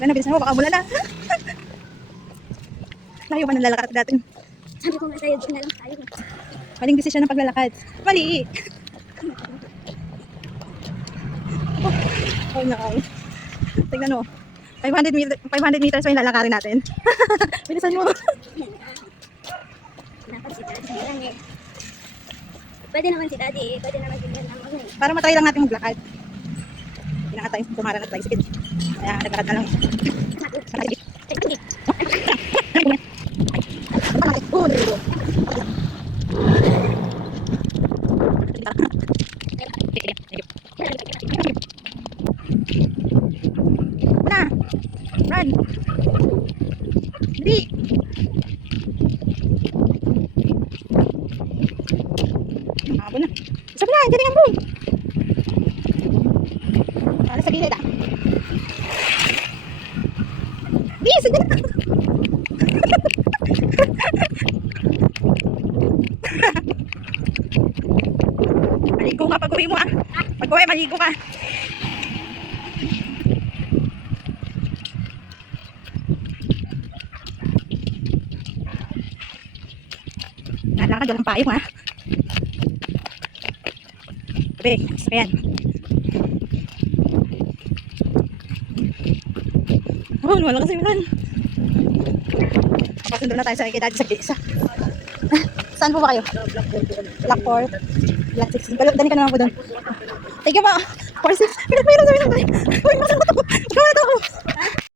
Tara na, bilisan mo, baka umulan na. Layo pa ng lalakad natin. Sabi ko nga sa'yo, doon na lang tayo. Maling desisyon ng paglalakad. Mali! Oh no. Tignan mo. 500 meters pa yung lalakarin natin. Bilisan mo. Dapat si Daddy lang eh. Pwede naman si Daddy eh. Pwede naman si Daddy naman eh. Para matry lang natin maglakad. Hindi na nga tayo tumarang at tricycle. Kaya naglakad na lang. Wala! Run! Hindi! Abo na. Isa pa na! Diyan ang boom! Para sa gilid ah. Di! Sige na! Maligo ka pag uwi mo ah. Pag uwi, maligo ka. Nalakad, walang payong ah. Sabi, gusto yan. Oh, wala kasi ulan. Papasundo na tayo sa kay Daddy sa gisa. Saan po ba kayo? Black 4. Black 16. Dali ka naman po doon. Thank you po. 4-6. Pinagpira sa pinagpira. Uy, masama to. Ikaw na to.